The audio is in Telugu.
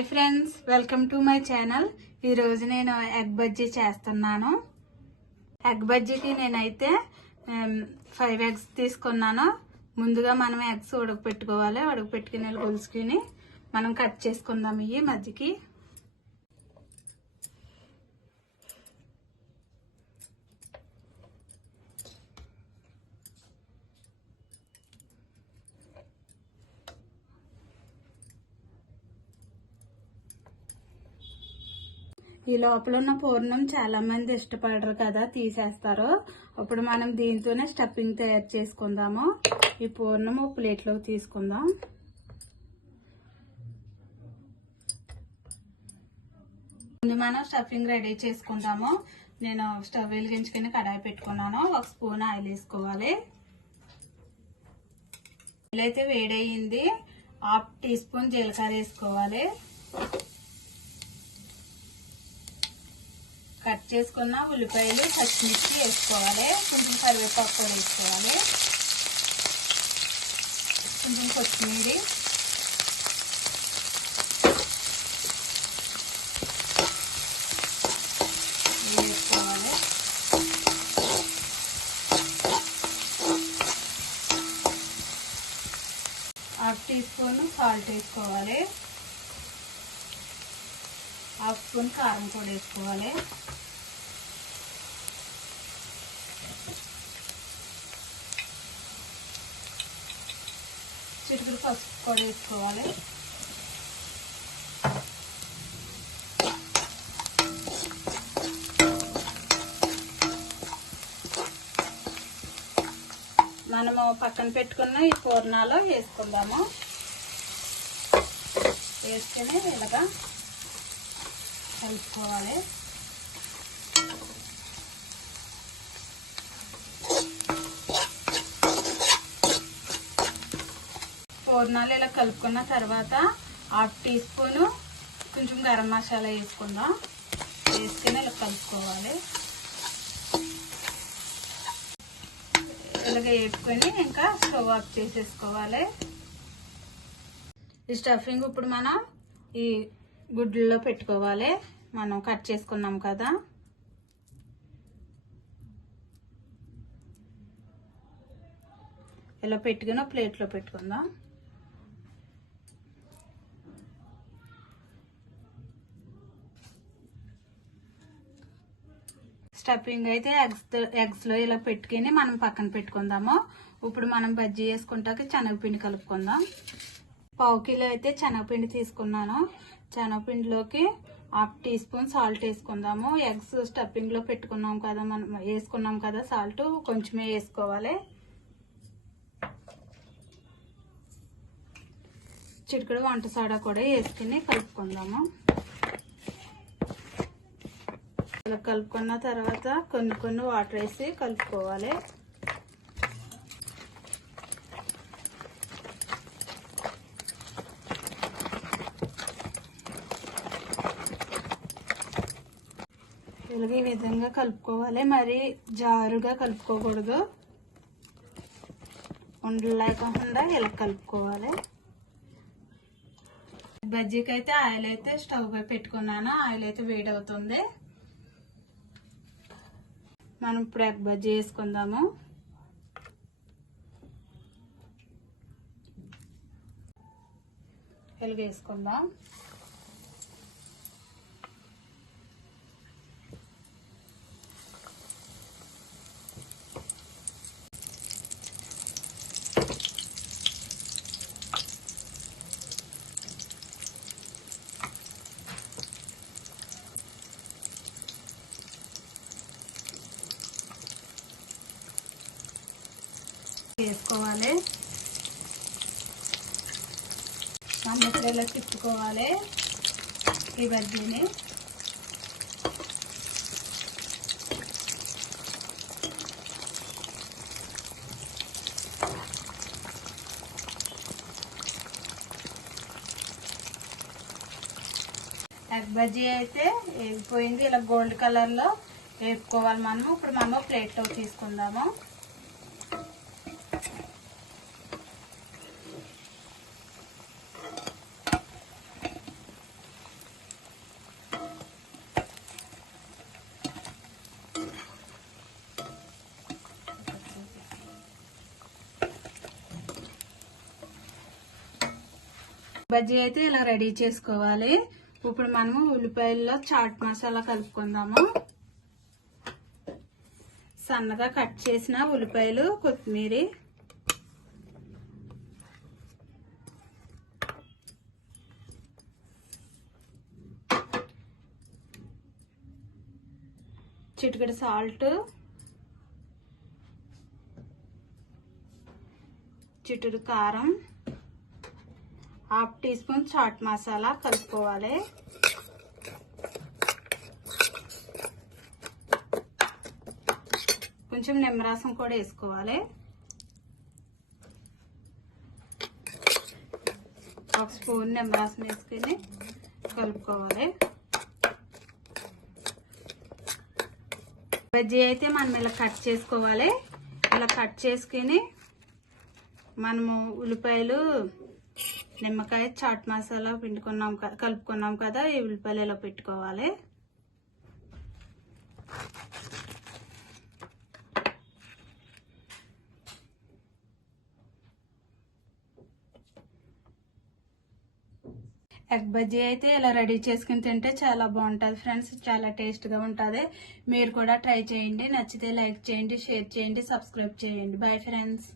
Hi friends, welcome to my channel. ఈరోజు నేను ఎగ్ బజ్జీ చేస్తున్నాను. ఎగ్ బజ్జీకి నేనైతే 5 eggs తీసుకున్నాను. ముందుగా మనం ఎగ్స్ ఉడకపెట్టుకోవాలి. ఉడకపెట్టుకుని గొలుసుకుని మనం కట్ చేసుకుందాం. ఇవి మధ్యకి ఈ లోపల ఉన్న పూర్ణం చాలా మంది ఇష్టపడరు కదా, తీసేస్తారు. అప్పుడు మనం దీంతోనే స్టఫింగ్ తయారు చేసుకుందాము. ఈ పూర్ణము ప్లేట్లోకి తీసుకుందాం. ముందు మనం స్టఫింగ్ రెడీ చేసుకుందాము. నేను స్టవ్ వెలిగించుకుని కడాయి పెట్టుకున్నాను. 1 స్పూన్ ఆయిల్ వేసుకోవాలి. ఆయిల్ అయితే వేడయింది. 1/2 టీ స్పూన్ జీలకర్ర వేసుకోవాలి. కట్ చేసుకున్న ఉల్లిపాయలు, పచ్చిమిర్చి వేసుకోవాలి. కొంచెం కరివేపాకు కూడా వేసుకోవాలి. కొంచెం కొత్తిమీర, వేసుకోవాలి. 1/2 టీ స్పూన్ సాల్ట్ వేసుకోవాలి. 1/2 స్పూన్ కారం కూడా వేసుకోవాలి. చిటికెడు పసుపు కూడా వేసుకోవాలి. మనము పక్కన పెట్టుకున్న ఈ పూర్ణాలు వేసుకుందాము. వేసుకుని ఇలాగా కలుపుకోవాలి. పూర్ణాలు ఇలా కలుపుకున్న తర్వాత 1/2 టీ స్పూన్ కొంచెం గరం మసాలా వేసుకుందాం. వేసుకుని ఇలా కలుపుకోవాలి. ఇలాగ వేసుకొని ఇంకా స్టవ్ ఆఫ్ చేసేసుకోవాలి. ఈ స్టఫింగ్ ఇప్పుడు మనం ఈ గుడ్లలో పెట్టుకోవాలి. మనం కట్ చేసుకున్నాం కదా, ఇలా పెట్టుకుని ప్లేట్లో పెట్టుకుందాం. స్టఫింగ్ అయితే ఎగ్స్ లో ఇలా పెట్టుకుని మనం పక్కన పెట్టుకుందాము. ఇప్పుడు మనం బజ్జీ వేసుకుంటాకి శనగపిండి కలుపుకుందాం. 1/2 కిలో అయితే శనగపిండి తీసుకున్నాను. శనగపిండిలోకి 1/2 టీ స్పూన్ సాల్ట్ వేసుకుందాము. ఎగ్స్ స్టఫింగ్ లో పెట్టుకున్నాం కదా, మనం వేసుకున్నాం కదా, సాల్ట్ కొంచెమే వేసుకోవాలి. చిటికెడు వంట సోడా కూడా వేసుకుని కలుపుకుందాము. ఇలా కలుపుకున్న తర్వాత కొన్ని వాటర్ వేసి కలుపుకోవాలి. ఇలాగ ఈ విధంగా కలుపుకోవాలి. మరి జారుగా కలుపుకోకూడదు. ఉండలు లేకుండా ఇలా కలుపుకోవాలి. బజ్జీకి అయితే ఆయిల్ అయితే స్టవ్ పై పెట్టుకున్నాను. ఆయిల్ అయితే వేడవుతుంది. మనం ఇప్పుడు ఎగ్ బజ్జీ వేసుకుందాము. ఇలాగ వేసుకుందాం. వేసుకోవాలి. ఇలా తిప్పుకోవాలి ఈ బజ్జీని. ఎగ్ బజ్జీ అయితే వేగిపోయింది. ఇలా గోల్డ్ కలర్ లో వేపుకోవాలి. ఇప్పుడు మనం ప్లేట్లో తీసుకుందాము. బజ్జీ అయితే ఇలా రెడీ చేసుకోవాలి. ఇప్పుడు మనము ఉల్లిపాయల్లో చాట్ మసాలా కలుపుకుందాము. సన్నగా కట్ చేసిన ఉల్లిపాయలు, కొత్తిమీర, చిటికెడు సాల్ట్, చిటికెడు కారం, half teaspoon chaat masala కలుపుకోవాలి. కొంచెం నిమ్మరసం కూడా వేసుకోవాలి. ఒక స్పూన్ నిమ్మరసం వేసుకుని కలుపుకోవాలి. బజ్జీ అయితే మనం ఇలా కట్ చేసుకోవాలి. ఇలా కట్ చేసుకుని మనము ఉల్లిపాయలు, నిమ్మకాయ, చాట్ మసాలా కలుపుకున్నాం కదా, ఈ ఉల్లిపాయలు ఇలా పెట్టుకోవాలి. ఎగ్ బజ్జీ అయితే ఇలా రెడీ చేసుకుని తింటే చాలా బాగుంటుంది ఫ్రెండ్స్. చాలా టేస్ట్గా ఉంటుంది. మీరు కూడా ట్రై చేయండి. నచ్చితే లైక్ చేయండి, షేర్ చేయండి, సబ్స్క్రైబ్ చేయండి. Bye friends.